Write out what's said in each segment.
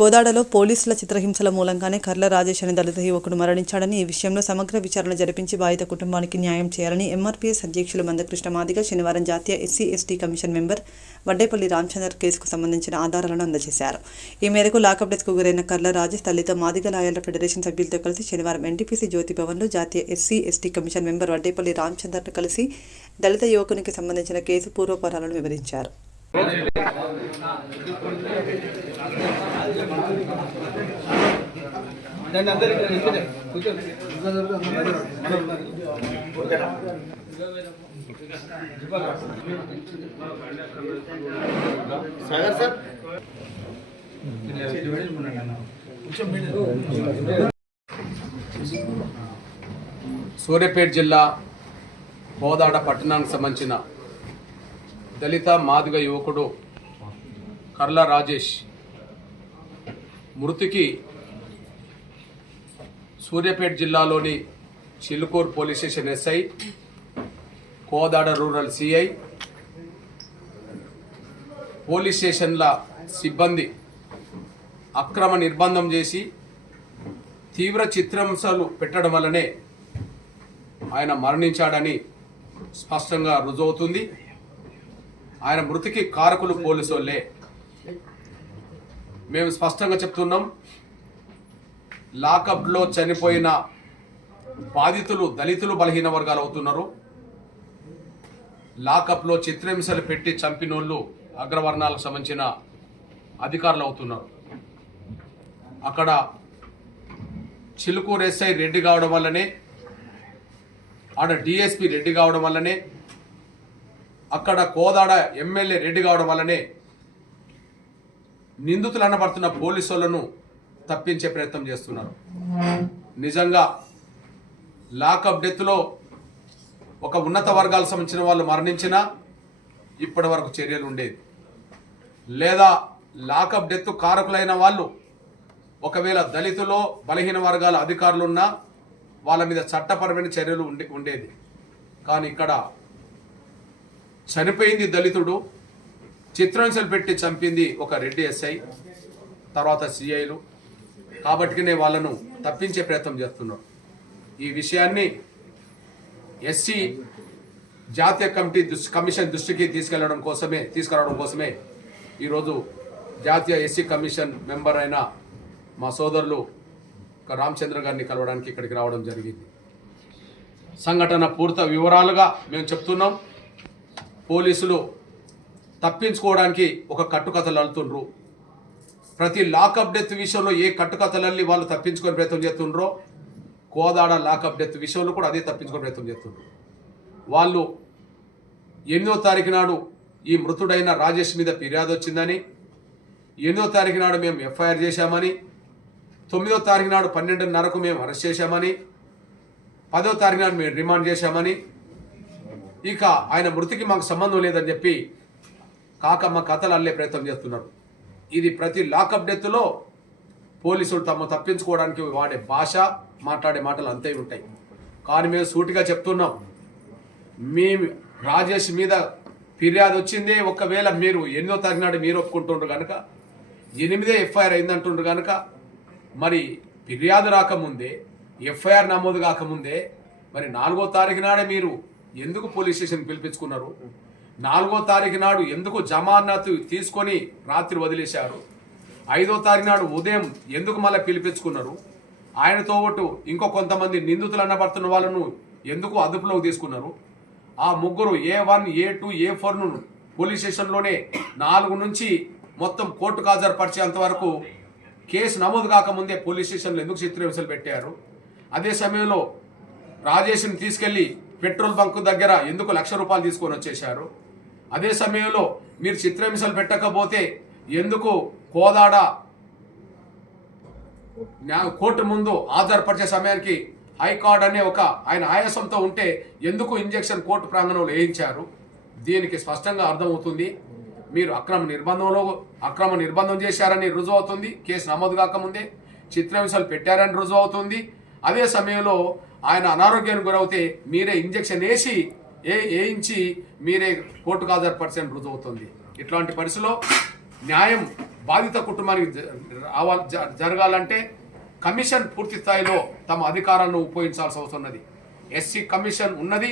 కోదాడలో పోలీసుల చిత్రహింసల మూలంగానే కర్ల రాజేష్ అనే దళిత యువకుడు మరణించాడని ఈ విషయంలో సమగ్ర విచారణ జరిపించి బాధిత కుటుంబానికి న్యాయం చేయాలని ఎంఆర్పీఎస్ అధ్యక్షులు మందకృష్ణ మాదిగ శనివారం జాతీయ SC ST commission member Vaddepalli Ramachander కేసుకు సంబంధించిన ఆధారాలను అందజేశారు. ఈ మేరకు లాకప్ డెత్కు గురైన కర్ల రాజేష్ తల్లితో మాదిగ లాయర్ల ఫెడరేషన్ సభ్యులతో కలిసి శనివారం ఎన్టీపీసీ జ్యోతి భవన్లో జాతీయ SC ST commission member Vaddepalli రామచందర్ను కలిసి దళిత యువకునికి సంబంధించిన కేసు పూర్వపరాలను వివరించారు. దాన్ని కూర్చోండి సాగర్ సార్ సూర్యాపేట జిల్లా బోదాడ పట్టణానికి సంబంధించిన దళిత మాదిగ యువకుడు కర్ల రాజేష్ మృతికి సూర్యాపేట జిల్లాలోని Chilukuru police station SI Kodad rural CI police స్టేషన్ల సిబ్బంది అక్రమ నిర్బంధం చేసి తీవ్ర చిత్రాంశాలు పెట్టడం వల్లనే ఆయన మరణించాడని స్పష్టంగా రుజువుతుంది ఆయన మృతికి కారకులు పోలీసు మేము స్పష్టంగా చెప్తున్నాం లాకప్లో చనిపోయిన బాధితులు దళితులు బలహీన వర్గాలు అవుతున్నారు. లాకప్లో చిత్రహింసలు పెట్టి చంపినోళ్ళు అగ్రవర్ణాలకు సంబంధించిన అధికారులు అవుతున్నారు. అక్కడ చిలుకూరు ఎస్ఐ రెడ్డి కావడం వల్లనే ఆడ డిఎస్పి రెడ్డి కావడం వల్లనే అక్కడ కోదాడ ఎమ్మెల్యే రెడ్డి కావడం వల్లనే నిందితులు అనబడుతున్న పోలీసులను తప్పించే ప్రయత్నం చేస్తున్నారు. నిజంగా లాకప్ డెత్లో ఒక ఉన్నత వర్గాలకు సంబంధించిన వాళ్ళు మరణించినా ఇప్పటి వరకు చర్యలు ఉండేది లేదా లాకప్ డెత్ కారకులైన వాళ్ళు ఒకవేళ దళితులో బలహీన వర్గాల అధికారులు ఉన్నా వాళ్ళ మీద చట్టపరమైన చర్యలు ఉండే ఉండేది. కానీ ఇక్కడ చనిపోయింది దళితుడు. చిత్రహింసలు పెట్టి చంపింది ఒక రెడ్డి ఎస్ఐ తర్వాత సిఐలు. కాబట్టినే వాళ్ళను తప్పించే ప్రయత్నం చేస్తున్నారు. ఈ విషయాన్ని ఎస్సీ జాతీయ కమిటీ కమిషన్ దృష్టికి తీసుకెళ్ళడం కోసమే తీసుకురావడం కోసమే ఈరోజు జాతీయ ఎస్సీ కమిషన్ మెంబర్ అయిన మా సోదరులు రామచంద్ర గారిని కలవడానికి ఇక్కడికి రావడం జరిగింది. సంఘటన పూర్త వివరాలుగా మేము చెప్తున్నాం. పోలీసులు తప్పించుకోవడానికి ఒక కట్టుకథలు అల్లుతుండ్రు ప్రతి లాకప్ డెత్ విషయంలో ఏ కట్టుకథలల్లి వాళ్ళు తప్పించుకొని ప్రయత్నం చేస్తుండ్రో కోదాడ లాకప్ డెత్ విషయంలో కూడా అదే తప్పించుకొని ప్రయత్నం చేస్తుండ్రు. వాళ్ళు ఎనిమిదో తారీఖు నాడు ఈ మృతుడైన రాజేష్ మీద ఫిర్యాదు వచ్చిందని ఎనిమిదో తారీఖు నాడు మేము ఎఫ్ఐఆర్ చేశామని తొమ్మిదో తారీఖు నాడు పన్నెండున్నరకు మేము అరెస్ట్ చేశామని పదో తారీఖు నాడు మేము రిమాండ్ చేశామని ఇక ఆయన మృతికి మాకు సంబంధం లేదని చెప్పి కాకమ్మ కథలు అల్లే ప్రయత్నం చేస్తున్నారు ఇది ప్రతి లాకప్ డెత్లో పోలీసులు తమ తప్పించుకోవడానికి వాడే భాష మాట్లాడే మాటలు అంతే ఉంటాయి. కానీ మేము సూటిగా చెప్తున్నాం మీ రాజేష్ మీద ఫిర్యాదు వచ్చింది ఒకవేళ మీరు ఎనిమిదో తగినాడు మీరు ఒప్పుకుంటుండ్రు కనుక ఎనిమిదే ఎఫ్ఐఆర్ అయిందంటుండ్రు కనుక మరి ఫిర్యాదు రాకముందే ఎఫ్ఐఆర్ నమోదు కాకముందే మరి నాలుగో తారీఖు నాడే మీరు ఎందుకు పోలీస్ స్టేషన్ పిలిపించుకున్నారు? నాలుగో తారీఖు నాడు ఎందుకు జమానత్ తీసుకొని రాత్రి వదిలేశారు ఐదో తారీఖు నాడు ఉదయం ఎందుకు మళ్ళీ పిలిపించుకున్నారు? ఆయనతో పాటు ఇంకో కొంతమంది నిందితులు అనబడుతున్న వాళ్ళను ఎందుకు అదుపులోకి తీసుకున్నారు? ఆ ముగ్గురు A one A two A ఫోర్ను police స్టేషన్లోనే నాలుగు నుంచి మొత్తం కోర్టుకు హాజరుపరిచేంత వరకు కేసు నమోదు కాకముందే పోలీస్ స్టేషన్లో ఎందుకు చిత్రహింసలు పెట్టారు? అదే సమయంలో రాజేష్ని తీసుకెళ్ళి పెట్రోల్ బంక్ దగ్గర ఎందుకు లక్ష రూపాయలు తీసుకొని వచ్చేశారు? అదే సమయంలో మీరు చిత్రహింసలు పెట్టకపోతే ఎందుకు కోదాడ కోర్టు ముందు ఆధారపరిచే సమయానికి హైకార్డ్ అనే ఒక ఆయన ఆయాసంతో ఉంటే ఎందుకు ఇంజెక్షన్ కోర్టు ప్రాంగణంలో వేయించారు? దీనికి స్పష్టంగా అర్థమవుతుంది మీరు అక్రమ నిర్బంధంలో అక్రమ నిర్బంధం చేశారని రుజువు అవుతుంది కేసు నమోదు కాకముందే చిత్రహింసలు పెట్టారని రుజువు అవుతుంది అదే సమయంలో ఆయన అనారోగ్యానికి గురవుతే మీరే ఇంజెక్షన్ వేసి ఏ వేయించి మీరే కోర్టుకు హాజరుపరిచని రుజువు అవుతుంది. ఇట్లాంటి పరిస్థితిలో న్యాయం బాధిత కుటుంబానికి జ- రావాలి జ- జరగాలంటే కమిషన్ పూర్తి స్థాయిలో తమ అధికారాలను ఉపయోగించాల్సి అవుతున్నది ఎస్సీ కమిషన్ ఉన్నది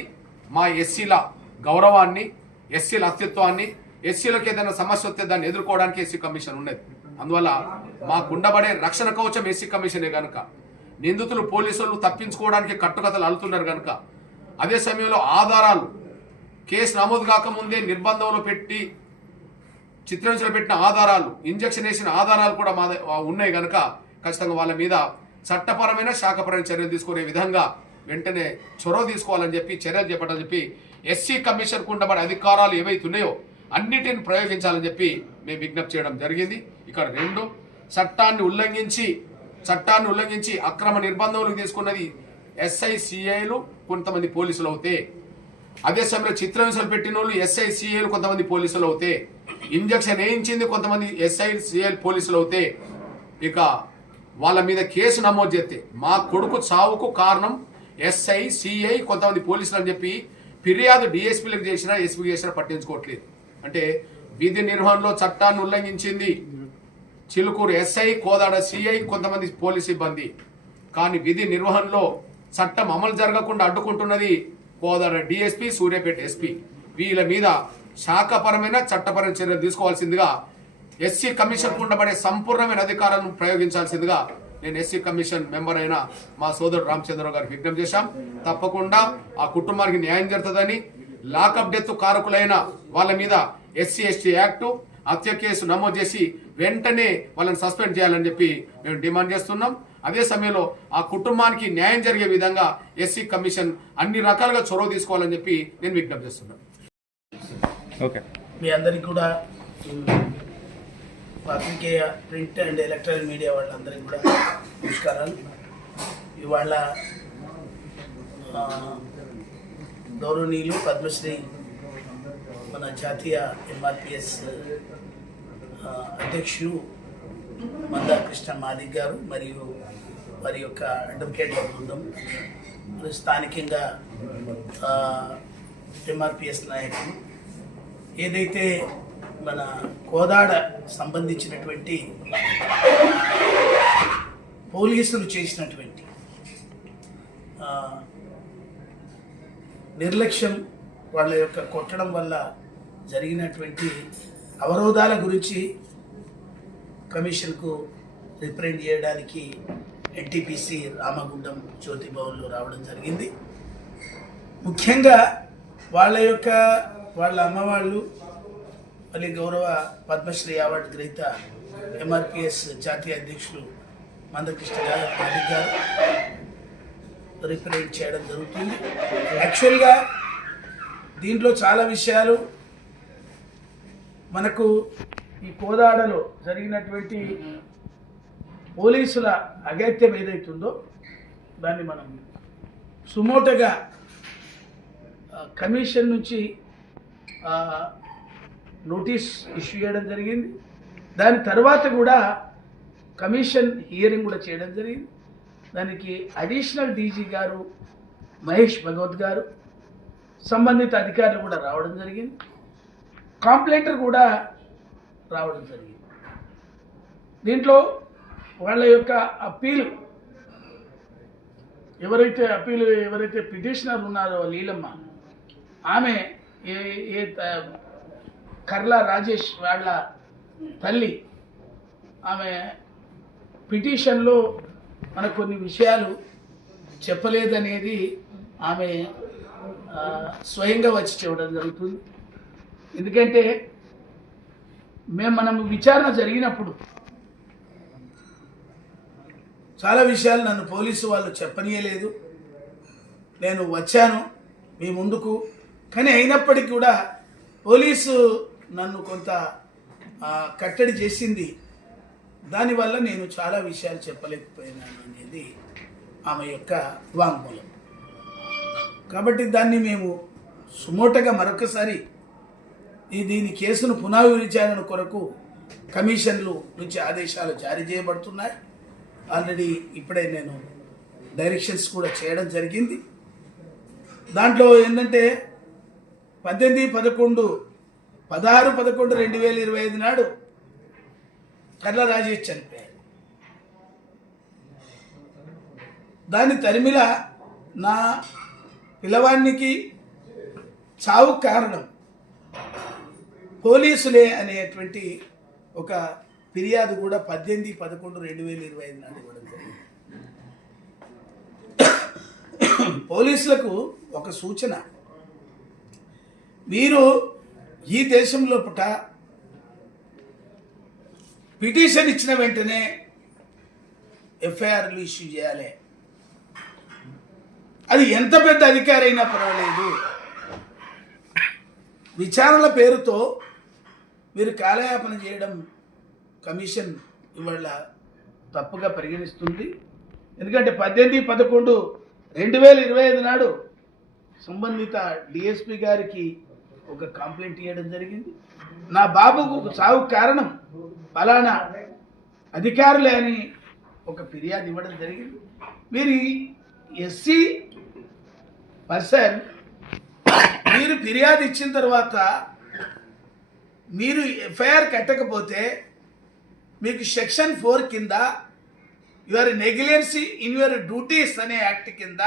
మా ఎస్సీల గౌరవాన్ని ఎస్సీల అస్తిత్వాన్ని ఎస్సీలకు ఏదైనా సమస్య వస్తే దాన్ని ఎదుర్కోవడానికి ఎస్సీ కమిషన్ ఉన్నది. అందువల్ల మా గుండబడే రక్షణ కవచం ఎస్సీ కమిషనే కనుక నిందితులు పోలీసులు తప్పించుకోవడానికి కట్టుకథలు అల్లుతున్నారు కనుక అదే సమయంలో ఆధారాలు కేసు నమోదు కాకముందే నిర్బంధంలో పెట్టి చిత్రహింసలు పెట్టిన ఆధారాలు ఇంజక్షన్ వేసిన ఆధారాలు కూడా మా ఉన్నాయి కనుక ఖచ్చితంగా వాళ్ళ మీద చట్టపరమైన శాఖపరమైన చర్యలు తీసుకునే విధంగా వెంటనే చొరవ తీసుకోవాలని చెప్పి చర్యలు చేపట్టాలని చెప్పి ఎస్సీ కమిషన్ ఉండబడే అధికారాలు ఏవైతే ఉన్నాయో అన్నిటిని ప్రయోగించాలని చెప్పి మేము విజ్ఞప్తి చేయడం జరిగింది. ఇక్కడ రెండు చట్టాన్ని ఉల్లంఘించి చట్టాన్ని ఉల్లంఘించి అక్రమ నిర్బంధంలోకి తీసుకున్నది ఎస్ఐ సిఐలు కొంతమంది పోలీసులు అవుతే అదే సమయంలో చిత్రహింసలు పెట్టిన వాళ్ళు ఎస్ఐ సిఐలు కొంతమంది పోలీసులు అవుతే ఇంజక్షన్ వేయించింది కొంతమంది ఎస్ఐ సిఐలు పోలీసులు అవుతే ఇక వాళ్ళ మీద కేసు నమోదు చేస్తే మా కొడుకు చావుకు కారణం ఎస్ఐ సిఐ కొంతమంది పోలీసులు అని చెప్పి ఫిర్యాదు డిఎస్పీలకు చేసినా ఎస్పీకి చేసినా పట్టించుకోవట్లేదు. అంటే విధి నిర్వహణలో చట్టాన్ని ఉల్లంఘించింది చిలుకూరు ఎస్ఐ కోదాడ సిఐ కొంతమంది పోలీస్ సిబ్బంది. కానీ విధి నిర్వహణలో చట్టం అమలు జరగకుండా అడ్డుకుంటున్నది కోదాడ డిఎస్పి సూర్యాపేట ఎస్పీ వీళ్ళ మీద శాఖపరమైన చట్టపరమైన చర్యలు తీసుకోవాల్సిందిగా ఎస్సీ కమిషన్ ఉండబడే సంపూర్ణమైన అధికారాలను ప్రయోగించాల్సిందిగా నేను ఎస్సీ కమిషన్ మెంబర్ అయిన మా సోదరుడు రామచంద్రరావు గారికి విజ్ఞప్తి చేశాం. తప్పకుండా ఆ కుటుంబానికి న్యాయం జరుగుతుందని లాకప్ డెత్ కారకులైన వాళ్ళ మీద ఎస్సీ ఎస్టీ యాక్టు హత్య కేసు నమోదు చేసి వెంటనే వాళ్ళని సస్పెండ్ చేయాలని చెప్పి మేము డిమాండ్ చేస్తున్నాం. అదే సమయంలో ఆ కుటుంబానికి న్యాయం జరిగే విధంగా ఎస్సీ కమిషన్ అన్ని రకాలుగా చొరవ తీసుకోవాలని చెప్పి నేను విజ్ఞప్తి చేస్తున్నాను. ఓకే. మీ అందరికి కూడా పాత్రికేయ ప్రింట్ అండ్ ఎలక్ట్రానిక్ మీడియా వాళ్ళందరికీ కూడా నమస్కారాలు. ఇవాళ ఆ, గౌరవనీయులు పద్మశ్రీ మన జాతీయ ఎంఆర్పిఎస్ అధ్యక్షులు మందా కృష్ణ మాదిక్ గారు మరియు వారి యొక్క అడ్వకేట్ బృందం. మరియు స్థానికంగా ఎంఆర్పిఎస్ నాయకులు. ఏదైతే మన కోదాడ సంబంధించినటువంటి పోలీసులు చేసినటువంటి నిర్లక్ష్యం వాళ్ళ యొక్క కొట్టడం వల్ల జరిగినటువంటి అవరోధాల గురించి కమిషన్కు రిప్రజెంట్ చేయడానికి ఎన్టీపీసీ రామగుండం జ్యోతి భవన్లో రావడం జరిగింది. ముఖ్యంగా వాళ్ళ యొక్క వాళ్ళ అమ్మవాళ్ళు మళ్ళీ గౌరవ పద్మశ్రీ అవార్డు గ్రహీత ఎంఆర్పిఎస్ జాతీయ అధ్యక్షులు మందకృష్ణ గారు గారు రిప్రజెంట్ చేయడం జరుగుతుంది. యాక్చువల్గా దీంట్లో చాలా విషయాలు మనకు ఈ కోదాడలో జరిగినటువంటి పోలీసుల అగత్యం ఏదైతుందో దాన్ని మనం సుమోటగా కమిషన్ నుంచి నోటీస్ ఇష్యూ చేయడం జరిగింది. దాని తర్వాత కూడా కమిషన్ హియరింగ్ కూడా చేయడం జరిగింది. దానికి అడిషనల్ డీజీ గారు మహేష్ భగవత్ గారు సంబంధిత అధికారులు కూడా రావడం జరిగింది. కాంప్లైంటర్ కూడా రావడం జరిగింది. దీంట్లో వాళ్ళ యొక్క అప్పీలు ఎవరైతే అప్పీలు ఎవరైతే పిటిషనర్ ఉన్నారో లీలమ్మ ఆమె ఏ ఏ కర్లా రాజేష్ వాళ్ళ తల్లి ఆమె పిటిషన్లో మనకు కొన్ని విషయాలు చెప్పలేదనేది ఆమె స్వయంగా వచ్చి చెప్పడం జరుగుతుంది. ఎందుకంటే మేము మనం విచారణ జరిగినప్పుడు చాలా విషయాలు నన్ను పోలీసు వాళ్ళు చెప్పనీయలేదు. నేను వచ్చాను మీ ముందుకు. కానీ అయినప్పటికీ కూడా పోలీసు నన్ను కొంత కట్టడి చేసింది. దానివల్ల నేను చాలా విషయాలు చెప్పలేకపోయినాను అనేది ఆమె యొక్క వాంగ్మూలం. కాబట్టి దాన్ని మేము సుమోటగా మరొకసారి దీని కేసును పునఃవిచారణ కొరకు కమిషన్లు నుంచి ఆదేశాలు జారీ చేయబడుతున్నాయి. ఆల్రెడీ ఇప్పుడే నేను డైరెక్షన్స్ కూడా చేయడం జరిగింది. దాంట్లో ఏంటంటే పద్దెనిమిది పదకొండు పదహారు పదకొండు రెండు వేల ఇరవై ఐదు నాడు కర్ల రాజేష్ చనిపోయారు దాని తరిమిల నా పిల్లవానికి చావు కారణం పోలీసులే అనేటువంటి ఒక ఫిర్యాదు కూడా పద్దెనిమిది పదకొండు రెండు వేల ఇరవై ఐదు నాడు ఇవ్వడం జరిగింది. పోలీసులకు ఒక సూచన. మీరు ఈ దేశంలో పుట పిటిషన్ ఇచ్చిన వెంటనే ఎఫ్ఐఆర్లు ఇష్యూ చేయాలి. అది ఎంత పెద్ద అధికారి అయినా పర్వాలేదు. విచారణల పేరుతో మీరు కాలయాపన చేయడం కమిషన్ ఇవాళ తప్పుగా పరిగణిస్తుంది. ఎందుకంటే పద్దెనిమిది పదకొండు రెండు వేల ఇరవై ఐదు నాడు సంబంధిత డిఎస్పి గారికి ఒక కంప్లైంట్ ఇవ్వడం జరిగింది. నా బాబుకు సాగు కారణం ఫలానా అధికారులే అని ఒక ఫిర్యాదు ఇవ్వడం జరిగింది. మీరు ఎస్సీ పర్సన్ మీరు ఫిర్యాదు ఇచ్చిన తర్వాత మీరు ఎఫ్ఐఆర్ కట్టకపోతే మీకు సెక్షన్ ఫోర్ కింద your negligence in your duties అనే యాక్ట్ కింద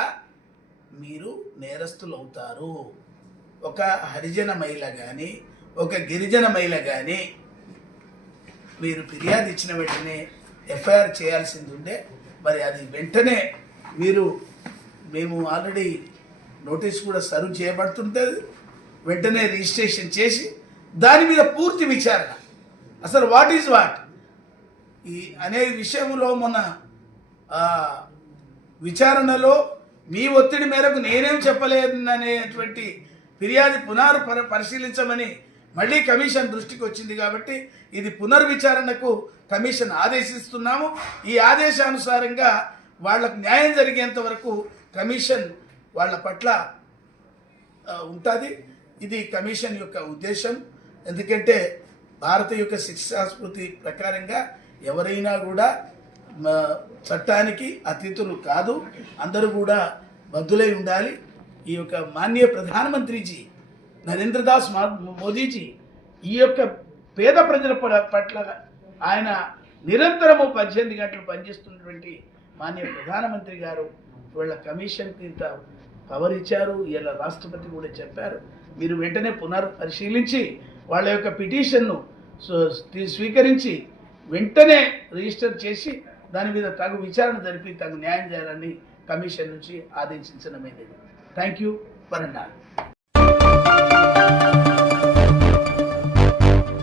మీరు నేరస్తులు అవుతారు ఒక హరిజన మహిళ కానీ ఒక గిరిజన మహిళ కానీ మీరు ఫిర్యాదు ఇచ్చిన వెంటనే ఎఫ్ఐఆర్ చేయాల్సింది ఉండే. మరి అది వెంటనే మీరు మేము ఆల్రెడీ నోటీస్ కూడా సర్వ్ చేయబడుతుంటుంది. వెంటనే రిజిస్ట్రేషన్ చేసి దాని మీద పూర్తి విచారణ. అసలు వాట్ ఈజ్ వాట్ ఈ అనే విషయంలో మొన్న విచారణలో మీ ఒత్తిడి మేరకు నేనేం చెప్పలేదనేటువంటి ఫిర్యాదు పునర్ పరిశీలించమని మళ్ళీ కమిషన్ దృష్టికి వచ్చింది కాబట్టి ఇది పునర్విచారణకు కమిషన్ ఆదేశిస్తున్నాము. ఈ ఆదేశానుసారంగా వాళ్ళకు న్యాయం జరిగేంత వరకు కమిషన్ వాళ్ళ పట్ల ఉంటుంది. ఇది కమిషన్ యొక్క ఉద్దేశం. ఎందుకంటే భారత యొక్క శిక్షాస్మృతి ప్రకారంగా ఎవరైనా కూడా చట్టానికి అతిథులు కాదు అందరూ కూడా బద్దులై ఉండాలి. ఈ యొక్క మాన్య ప్రధానమంత్రిజీ నరేంద్ర దాస్ మా- మోదీజీ ఈ యొక్క పేద ప్రజల పట్ల ఆయన నిరంతరము పద్దెనిమిది గంటలు పనిచేస్తున్నటువంటి మాన్య ప్రధానమంత్రి గారు వీళ్ళ కమిషన్ కింద పవర్ ఇచ్చారు. ఇలా రాష్ట్రపతి కూడా చెప్పారు. మీరు వెంటనే పునర్పరిశీలించి వాళ్ళ యొక్క పిటిషన్ను స్వీకరించి వెంటనే రిజిస్టర్ చేసి దాని మీద తగు విచారణ జరిపి తగు న్యాయం చేయాలని కమిషన్ నుంచి ఆదేశించడమైనది. Thank you for and